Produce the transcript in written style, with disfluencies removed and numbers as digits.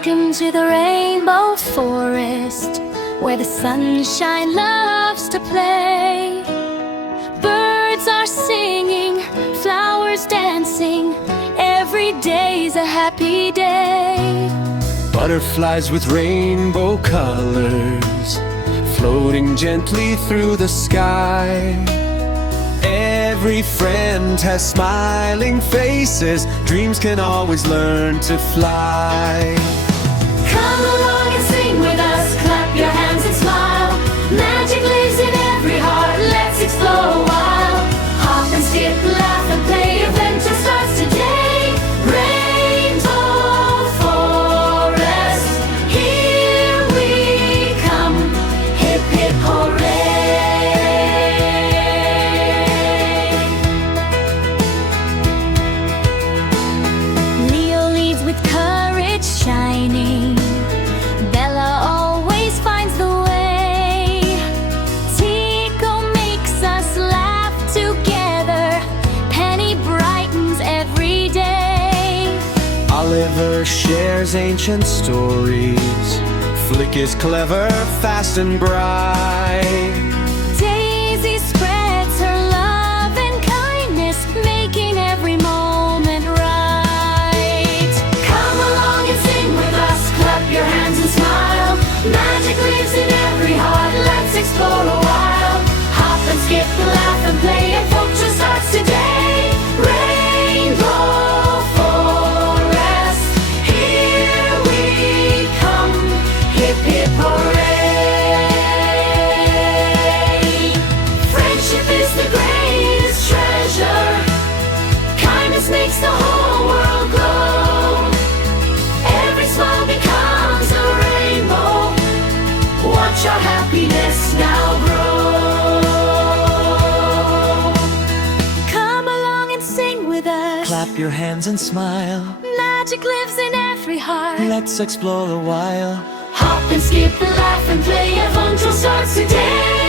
Welcome to the rainbow forest, where the sunshine loves to play. Birds are singing, flowers dancing, every day's a happy day. Butterflies with rainbow colors, floating gently through the sky. Every friend has smiling faces, dreams can always learn to fly. Come along and sing with us, clap your hands and smile. Magic lives in every heart, let's explore a while. Hop and skip, laugh and play, adventure starts today. Rainbow forest, here we come, hip hip hooray. Leo leads with courage shining, Bella always finds the way. Tico makes us laugh together, Penny brightens every day. Oliver shares ancient stories, Flick is clever, fast and bright. Daisy spreads her love and kindness, making every moment right. Come along and sing with us, clap your hands and smile. Magic lives in every heart, let's explore a while. Hop and skip, laugh and play, adventure starts today. Rainbow forest, here we come, hip hip hooray. Friendship is the greatest treasure, kindness makes the whole world glow. Every smile becomes a rainbow, watch our happiness now grow. Come along and sing with us, Clap your hands and smile, magic lives in every heart. let's explore a while. Hop and skip, laugh and play, adventure starts today.